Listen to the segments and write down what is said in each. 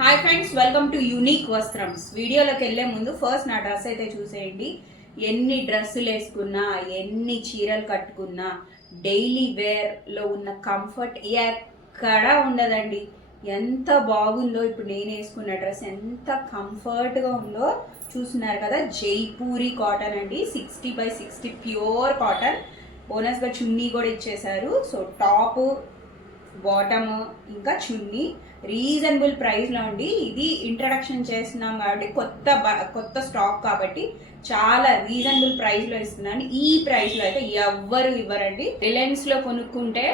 Hi friends, welcome to unique Vastrams. వీడియోలోకి వెళ్ళే ముందు ఫస్ట్ నా డ్రెస్ అయితే చూసేయండి. ఎన్ని డ్రెస్సులు వేసుకున్నా, ఎన్ని చీరలు కట్టుకున్నా, డైలీ వేర్లో ఉన్న కంఫర్ట్ ఎక్కడా ఉండదండి. ఎంత బాగుందో ఇప్పుడు నేను వేసుకున్న డ్రెస్, ఎంత కంఫర్ట్గా ఉందో చూస్తున్నారు కదా. జైపూరి కాటన్ అండి, 60x60 ప్యూర్ కాటన్. బోనస్గా చున్నీ కూడా ఇచ్చేసారు. సో టాప్, బాటమ్ ఇంకా చున్నీ రీజనబుల్ ప్రైస్లో ఉండి, ఇది ఇంట్రడక్షన్ చేస్తున్నాం కాబట్టి కొత్త స్టాక్ కాబట్టి చాలా రీజనబుల్ ప్రైస్లో ఇస్తున్నాను. ఈ ప్రైస్లో అయితే ఎవ్వరు ఇవ్వరండి. రిలయన్స్లో కొనుక్కుంటే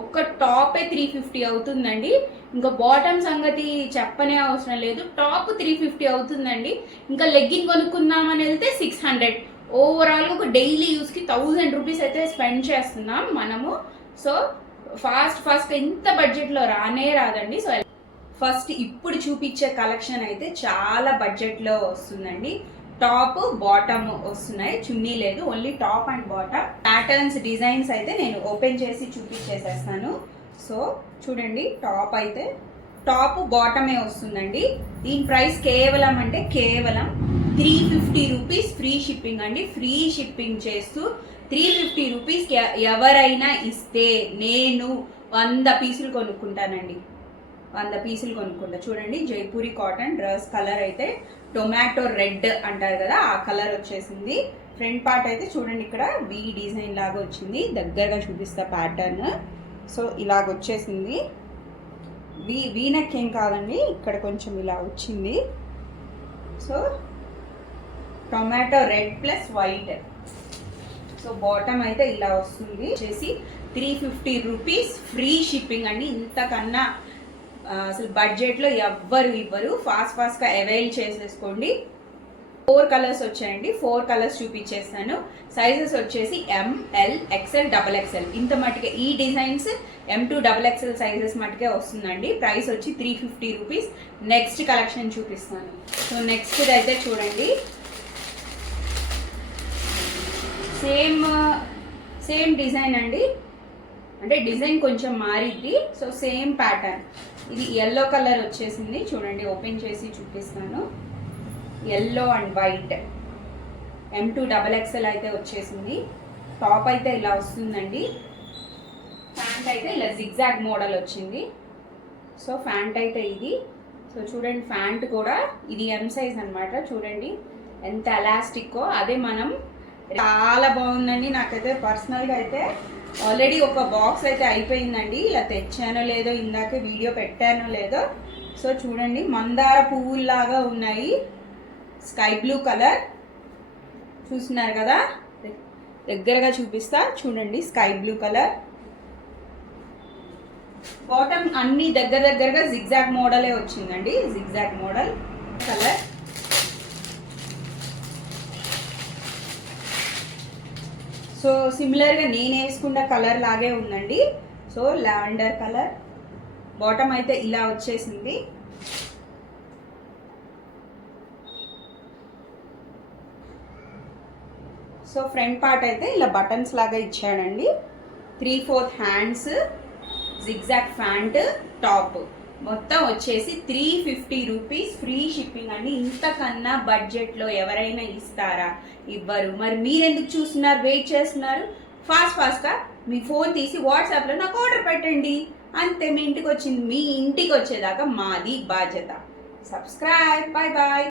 ఒక్క టాపే 350 అవుతుందండి. ఇంకా బాటమ్ సంగతి చెప్పనే అవసరం లేదు, టాప్ 350 అవుతుందండి. ఇంకా లెగ్గిన్ కొనుక్కుందామని వెళ్తే 600. ఓవరాల్గా ఒక డైలీ యూస్కి 1000 రూపీస్ అయితే స్పెండ్ చేస్తున్నాం మనము. సో ఫాస్ట్ ఇంత బడ్జెట్లో రానే రాదండి. సో ఫస్ట్ ఇప్పుడు చూపించే కలెక్షన్ అయితే చాలా బడ్జెట్లో వస్తుందండి. టాప్ బాటమ్ వస్తున్నాయి, చున్నీ లేదు, only top and bottom. Patterns, designs అయితే నేను ఓపెన్ చేసి చూపించేసేస్తాను. సో చూడండి, టాప్ బాటమే వస్తుందండి. దీని ప్రైస్ కేవలం 350 రూపీస్ ఫ్రీ షిప్పింగ్ అండి. ఫ్రీ షిప్పింగ్ చేస్తూ 350 రూపీస్ ఎవరైనా ఇస్తే నేను 100 పీసులు కొనుక్కుంటానండి. 100 పీసులు కొనుక్కుంటా. చూడండి, జైపూరి కాటన్ డ్రెస్ కలర్ అయితే టొమాటో రెడ్ అంటారు కదా, ఆ కలర్ వచ్చేసింది. ఫ్రంట్ పార్ట్ అయితే చూడండి, ఇక్కడ వి డిజైన్ లాగా వచ్చింది. దగ్గరగా చూపిస్తా ప్యాటర్న్. సో ఇలాగ వచ్చేసింది. వీనెక్ ఏం కాదండి, ఇక్కడ కొంచెం ఇలా వచ్చింది. So tomato red plus white. So bottom అయితే ఇలా వస్తుంది. వచ్చేసి 350 రూపీస్ ఫ్రీ షిప్పింగ్ అండి. ఇంతకన్నా అసలు బడ్జెట్లో ఎవ్వరు ఇవ్వరు. ఫాస్ట్గా అవైల్ చేసేసుకోండి. 4 కలర్స్ వచ్చాయండి. 4 కలర్స్ చూపించేస్తాను. సైజెస్ వచ్చేసి ML, XL, XXL. ఇంత మటుకే ఈ designs M to XXL sizes మటుకే వస్తుందండి. ప్రైస్ వచ్చి 350 రూపీస్. నెక్స్ట్ కలెక్షన్ చూపిస్తాను. సో నెక్స్ట్ అయితే చూడండి, సేమ్ డిజైన్ అండి. అంటే డిజైన్ కొంచెం మారిద్ది. So same pattern. ఇది ఎల్లో కలర్ వచ్చేసింది. చూడండి, ఓపెన్ చేసి చూపిస్తాను. Yellow and white. M to XXL అయితే వచ్చేసింది. టాప్ అయితే ఇలా వస్తుందండి. ప్యాంట్ అయితే ఇలా జిగ్జాగ్ మోడల్ వచ్చింది. సో ప్యాంట్ అయితే ఇది. సో చూడండి, ప్యాంట్ కూడా ఇది M సైజ్ అనమాట. చూడండి ఎంత ఎలాస్టిక్కో. అదే మనం చాలా బాగుందండి. నాకైతే పర్సనల్గా అయితే ఆల్రెడీ ఒక బాక్స్ అయితే అయిపోయిందండి. ఇలా తెచ్చానో లేదో, ఇందాక వీడియో పెట్టానో లేదో. సో చూడండి, మందార పువ్వుల్లాగా ఉన్నాయి. స్కై బ్లూ కలర్ చూస్తున్నారు కదా, దగ్గరగా చూపిస్తా. చూడండి, స్కై బ్లూ కలర్. బాటమ్ అన్ని దగ్గరగా జిగ్జాగ్ మోడలే వచ్చిందండి. Zigzag model colour. సో సిమిలర్గా నేను వేసుకున్న కలర్ లాగే ఉందండి. So lavender colour. బాటమ్ అయితే ఇలా వచ్చేసింది. సో ఫ్రంట్ పార్ట్ అయితే ఇలా బటన్స్ లాగా ఇచ్చాడండి. 3/4 హ్యాండ్స్, జిగ్జాగ్ ప్యాంట్, టాప్. మొత్తం వచ్చేసి 350 రూపీస్ ఫ్రీ షిప్పింగ్ అండి. ఇంతకన్నా బడ్జెట్లో ఎవరైనా ఇస్తారా? ఇవ్వరు. మరి మీరెందుకు చూస్తున్నారు, వెయిట్ చేస్తున్నారు? ఫాస్ట్గా మీ ఫోన్ తీసి వాట్సాప్లో నాకు ఆర్డర్ పెట్టండి. అంతే, మీ ఇంటికి వచ్చేదాకా మాది బాధ్యత. సబ్స్క్రైబ్. బాయ్.